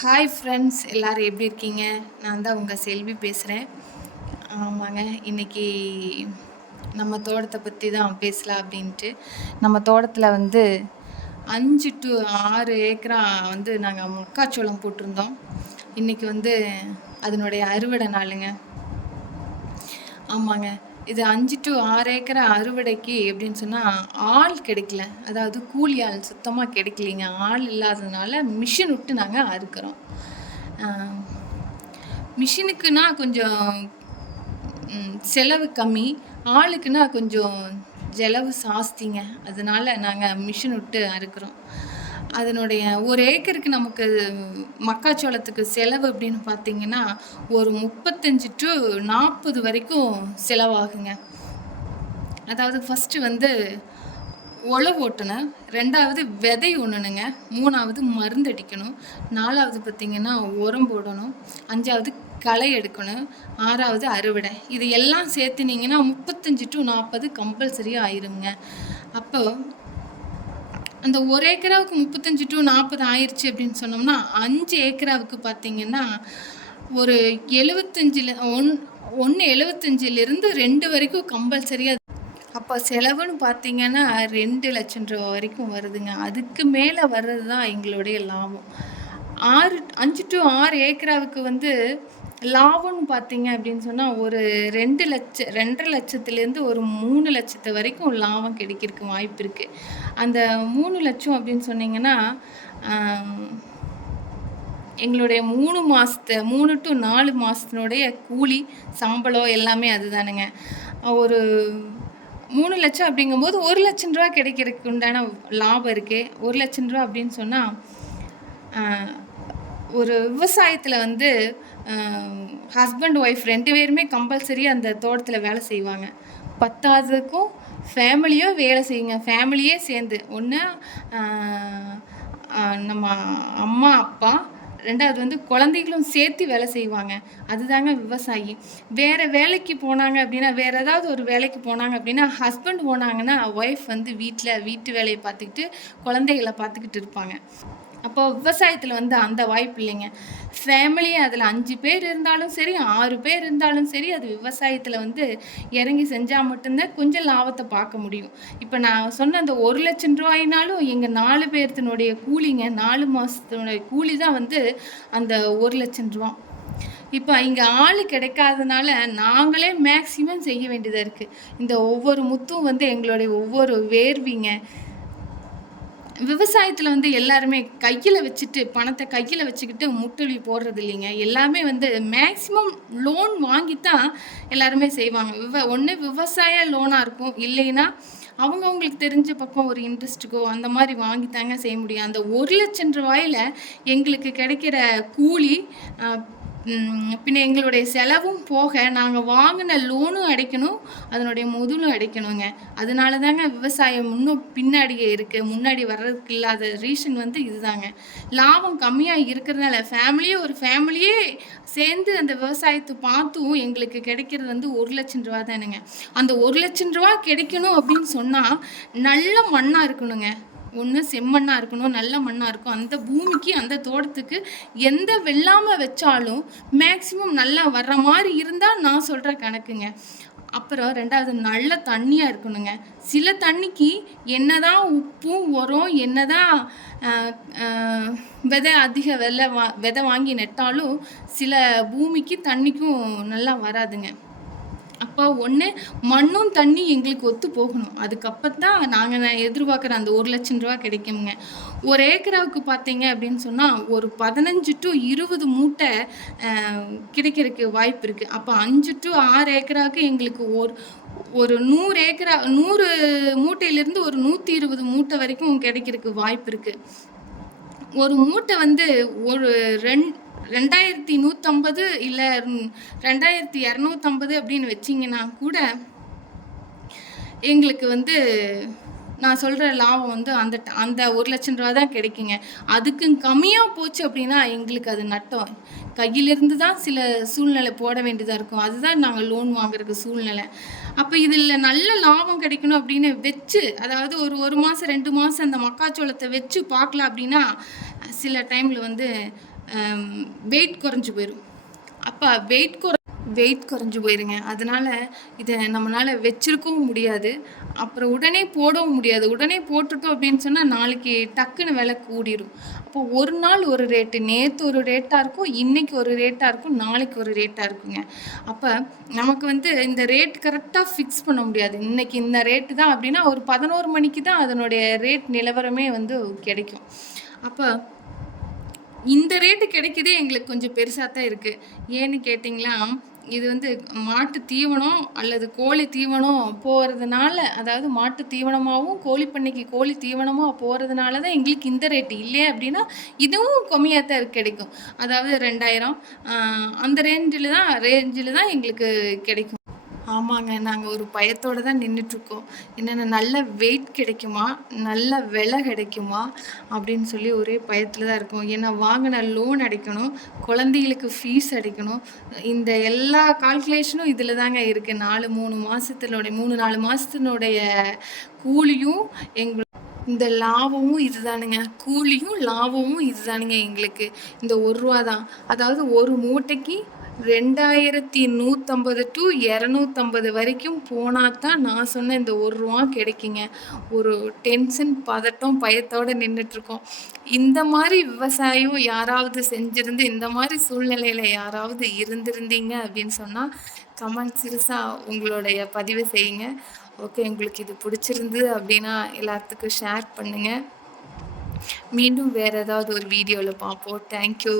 Hi friends எல்லோரும் எப்படி இருக்கீங்க? நான் தான் உங்கள் செல்வி பேசுகிறேன் ஆமாங்க இன்னைக்கு நம்ம தோட்டத்தை பற்றி தான் பேசலாம் அப்படின்ட்டு. நம்ம தோட்டத்தில் வந்து அஞ்சு டு ஆறு ஏக்கரா வந்து நாங்கள் மக்காச்சோளம் போட்டிருந்தோம். இன்னைக்கு வந்து அதனுடைய அறுவடை நாளுங்க. ஆமாங்க இது அஞ்சு டு ஆறு ஏக்கரை அறுவடைக்கு எப்படின்னு சொன்னால் ஆள் கிடைக்கல. அதாவது கூலி ஆள் சுத்தமாக கிடைக்கலைங்க. ஆள் இல்லாததுனால மிஷின் விட்டு நாங்கள் அறுக்கிறோம். மிஷினுக்குன்னா கொஞ்சம் செலவு கம்மி. ஆளுக்குன்னா கொஞ்சம் செலவு சாஸ்திங்க. அதனால் நாங்கள் மிஷின் விட்டு அறுக்கிறோம். அதனுடைய ஒரு ஏக்கருக்கு நமக்கு மக்காச்சோளத்துக்கு செலவு அப்படின்னு பார்த்தீங்கன்னா ஒரு முப்பத்தஞ்சு டு நாற்பது வரைக்கும் செலவாகுங்க. அதாவது ஃபஸ்ட்டு வந்து உழவு ஓட்டணும் ரெண்டாவது விதை ஒன்றணுங்க மூணாவது மருந்து அடிக்கணும் நாலாவது பார்த்திங்கன்னா உரம் போடணும் அஞ்சாவது களை எடுக்கணும் ஆறாவது அறுவடை. இது எல்லாம் சேர்த்துனீங்கன்னா முப்பத்தஞ்சு டு நாற்பது கம்பல்சரியாக ஆயிருங்க. அப்போ அந்த ஒரு ஏக்கராவுக்கு முப்பத்தஞ்சு டு நாற்பது ஆயிடுச்சு அப்படின்னு சொன்னோம்னா அஞ்சு ஏக்கராவுக்கு பார்த்தீங்கன்னா ஒரு எழுபத்தஞ்சில் ஒன் ஒன்று எழுபத்தஞ்சிலிருந்து ரெண்டு வரைக்கும் கம்பல்சரியாக அப்போ செலவுன்னு பார்த்தீங்கன்னா ரெண்டு லட்சம் ரூபா வரைக்கும் வருதுங்க. அதுக்கு மேலே வர்றது தான் எங்களுடைய லாபம். ஆறு அஞ்சு டு ஆறு ஏக்கராவுக்கு வந்து லாபம்னு பார்த்தீங்க அப்படின்னு சொன்னால் ஒரு ரெண்டு லட்சம் ரெண்டரை லட்சத்துலேருந்து ஒரு மூணு லட்சத்து வரைக்கும் லாபம் கிடைக்கிறதுக்கு வாய்ப்பு இருக்குது அந்த மூணு லட்சம் அப்படின்னு சொன்னீங்கன்னா எங்களுடைய மூணு மாதத்து மூணு டு நாலு மாதத்தினுடைய கூலி சம்பளம் எல்லாமே அதுதானுங்க. ஒரு மூணு லட்சம் அப்படிங்கும்போது ஒரு லட்சம் ரூபா கிடைக்கிறதுக்கு உண்டான லாபம் இருக்குது ஒரு லட்சம் ரூபா அப்படின்னு சொன்னால் ஒரு விவசாயத்தில் வந்து ஹஸ்பண்ட் ஒய்ஃப் ரெண்டு பேருமே கம்பல்சரி அந்த தோட்டத்தில் வேலை செய்வாங்க. பத்தாவதுக்கும் ஃபேமிலியும் வேலை செய்யுங்க. ஃபேமிலியே சேர்ந்து. ஒன்று நம்ம அம்மா அப்பா ரெண்டாவது வந்து குழந்தைகளும் சேர்த்து வேலை செய்வாங்க. அதுதாங்க விவசாயி. வேறு வேலைக்கு போனாங்க அப்படின்னா வேறு ஏதாவது ஒரு வேலைக்கு போனாங்க அப்படின்னா ஹஸ்பண்ட் போனாங்கன்னா ஒய்ஃப் வந்து வீட்டில் வீட்டு வேலையை பார்த்துக்கிட்டு குழந்தைகளை பார்த்துக்கிட்டு இருப்பாங்க. அப்போ விவசாயத்தில் வந்து அந்த வாய்ப்பு இல்லைங்க. ஃபேமிலி அதில் அஞ்சு பேர் இருந்தாலும் சரி ஆறு பேர் இருந்தாலும் சரி அது விவசாயத்தில் வந்து இறங்கி செஞ்சால் மட்டும்தான் கொஞ்சம் லாபத்தை பார்க்க முடியும். இப்போ நான் சொன்ன அந்த ஒரு லட்சம் ரூபாயினாலும் எங்கள் நாலு பேர்த்தினுடைய கூலிங்க நாலு மாதத்தினுடைய கூலி தான் வந்து அந்த ஒரு லட்சம் ரூபா. இப்போ இங்கே ஆள் கிடைக்காதனால நாங்களே மேக்சிமம் செய்ய வேண்டியதாக இருக்குது இந்த ஒவ்வொரு முத்தும் வந்து எங்களுடைய ஒவ்வொரு வேர்விங்க. விவசாயத்தில் வந்து எல்லாருமே கையில் வச்சுட்டு பணத்தை கையில் வச்சுக்கிட்டு முட்டுலி போடுறது இல்லைங்க. எல்லாமே வந்து மேக்ஸிமம் லோன் வாங்கி தான் எல்லாருமே செய்வாங்க. விவ ஒன்று விவசாய லோனாக இருக்கும். இல்லைன்னா அவங்கவுங்களுக்கு தெரிஞ்ச பக்கம் ஒரு இன்ட்ரெஸ்ட்டுக்கோ அந்த மாதிரி வாங்கி தாங்க செய்ய முடியும். அந்த ஒரு லட்சம் ரூபாயில் எங்களுக்கு கிடைக்கிற கூலி பின்ன எங்களுடைய செலவும் போக நாங்கள் வாங்கின லோனும் அடைக்கணும் அதனுடைய முதலும் அடைக்கணுங்க. அதனால தாங்க விவசாயம் இன்னும் பின்னாடியே இருக்குது முன்னாடி வர்றதுக்கு இல்லாத ரீசன் வந்து இதுதாங்க. லாபம் கம்மியாக இருக்கிறதுனால ஃபேமிலியே ஒரு ஃபேமிலியே சேர்ந்து அந்த விவசாயத்தை பார்த்தும் எங்களுக்கு கிடைக்கிறது வந்து ஒரு லட்சம் ரூபா தானுங்க. அந்த ஒரு லட்சம் ரூபா கிடைக்கணும் அப்படின்னு சொன்னால் நல்ல மண்ணாக இருக்கணுங்க. ஒன்று செம்மண்ணாக இருக்கணும் நல்ல மண்ணாக இருக்கும். அந்த பூமிக்கு அந்த தோட்டத்துக்கு எந்த வெள்ளாமை வச்சாலும் மேக்ஸிமம் நல்லா வர்ற மாதிரி இருந்தால் நான் சொல்கிற கணக்குங்க. அப்புறம் ரெண்டாவது நல்ல தண்ணியாக இருக்கணுங்க. சில தண்ணிக்கு என்னதான் உப்பும் உரம் என்னதான் விதை அதிக விலை வா விதை வாங்கி நட்டாலும் சில பூமிக்கு தண்ணிக்கும் நல்லா வராதுங்க. அப்போ ஒன்று மண்ணும் தண்ணி எங்களுக்கு ஒத்து போகணும். அதுக்கப்புறம் தான் நாங்கள் எதிர்பார்க்குற அந்த ஒரு லட்சம் ரூபா கிடைக்குங்க ஒரு ஏக்கராவுக்கு பார்த்தீங்க அப்படின்னு சொன்னால் ஒரு பதினஞ்சு டு இருபது மூட்டை கிடைக்கிறதுக்கு வாய்ப்பு இருக்குது அப்போ அஞ்சு டு ஆறு ஏக்கராவுக்கு எங்களுக்கு ஒரு ஒரு நூறு ஏக்கரா நூறு மூட்டையிலேருந்து ஒரு நூற்றி இருபது மூட்டை வரைக்கும் கிடைக்கிறதுக்கு வாய்ப்பு இருக்குது ஒரு மூட்டை வந்து ஒரு ரெண் ரெண்டாயிரத்தி நூற்றம்பது இல்லை ரெண்டாயிரத்தி இரநூத்தம்பது அப்படின்னு வச்சிங்கன்னா கூட எங்களுக்கு வந்து நான் சொல்கிற லாபம் வந்து அந்த ட- அந்த ஒரு லட்சம் ரூபா தான் கிடைக்குங்க. அதுக்கு கம்மியாக போச்சு அப்படின்னா எங்களுக்கு அது நட்டம். கையிலிருந்து தான் சில சூழ்நிலை போட வேண்டியதாக இருக்கும். அதுதான் நாங்கள் லோன் வாங்குறதுக்கு சூழ்நிலை. அப்போ இதில் நல்ல லாபம் கிடைக்கணும் அப்படின்னு வச்சு அதாவது ஒரு ஒரு மாதம் ரெண்டு மாதம் அந்த மக்காச்சோளத்தை வச்சு பார்க்கலாம் அப்படின்னா சில டைமில் வந்து வெயிட் குறைஞ்சி போயிடும் அப்போ வெயிட் குறை வெயிட் குறைஞ்சி போயிருங்க. அதனால் இதை நம்மளால் வச்சிருக்கவும் முடியாது. அப்புறம் உடனே போடவும் முடியாது. உடனே போட்டுட்டோம் அப்படின்னு சொன்னால் நாளைக்கு டக்குன்னு விலை கூடிரும். அப்போ ஒரு நாள் ஒரு ரேட்டு நேற்று ஒரு ரேட்டாக இருக்கும் இன்றைக்கி ஒரு ரேட்டாக இருக்கும் நாளைக்கு ஒரு ரேட்டாக இருக்குங்க. அப்போ நமக்கு வந்து இந்த ரேட் கரெக்டாக ஃபிக்ஸ் பண்ண முடியாது. இன்னைக்கு இந்த ரேட்டு தான் அப்படின்னா ஒரு பதினோரு மணிக்கு தான் அதனுடைய ரேட் நிலவரமே வந்து கிடைக்கும். அப்போ இந்த ரேட்டு கிடைக்கிதே எங்களுக்கு கொஞ்சம் பெருசாக தான் இருக்குது ஏன்னு கேட்டிங்களா இது வந்து மாட்டு தீவனம் அல்லது கோழி தீவனம் போகிறதுனால அதாவது மாட்டு தீவனமாகவும் கோழி பண்ணைக்கு கோழி தீவனமாக போகிறதுனால தான் எங்களுக்கு இந்த ரேட்டு இல்லையே அப்படின்னா இதுவும் கம்மியாக தான் கிடைக்கும். அதாவது ரெண்டாயிரம் அந்த ரேஞ்சில் தான் ரேஞ்சில் தான் எங்களுக்கு கிடைக்கும். ஆமாங்க நாங்கள் ஒரு பயத்தோடு தான் நின்றுட்டுருக்கோம் என்னென்ன நல்ல வெயிட் கிடைக்குமா? நல்ல விலை கிடைக்குமா? அப்படின்னு சொல்லி ஒரே பயத்தில் தான் இருக்கோம். ஏன்னா வாங்கின லோன் அடைக்கணும் குழந்தைகளுக்கு ஃபீஸ் அடைக்கணும். இந்த எல்லா கால்குலேஷனும் இதில் தாங்க இருக்குது நாலு மூணு மாதத்தினுடைய மூணு நாலு மாதத்தினுடைய கூலியும் எங்கள் இந்த லாபமும் இதுதானுங்க. கூலியும் லாபமும் இதுதானுங்க எங்களுக்கு. இந்த ஒரு ரூபா தான். அதாவது ஒரு மூட்டைக்கு ரெண்டாயிரத்தி நூற்றம்பது டு இரநூத்தம்பது வரைக்கும் போனால் தான் நான் சொன்ன இந்த ஒரு ரூபா கிடைக்குங்க. ஒரு டென்ஷன் பதட்டம் பயத்தோடு நின்றுட்டுருக்கோம் இந்த மாதிரி விவசாயம் யாராவது செஞ்சுருந்து இந்த மாதிரி சூழ்நிலையில் யாராவது இருந்திருந்தீங்க அப்படின்னு சொன்னால் கமெண்ட் சிறுசாக உங்களுடைய பதிவை செய்யுங்க. ஓகே உங்களுக்கு இது பிடிச்சிருந்து அப்படின்னா எல்லாத்துக்கும் ஷேர் பண்ணுங்கள் மீண்டும் வேறு ஏதாவது ஒரு வீடியோவில் பார்ப்போம். தேங்க்யூ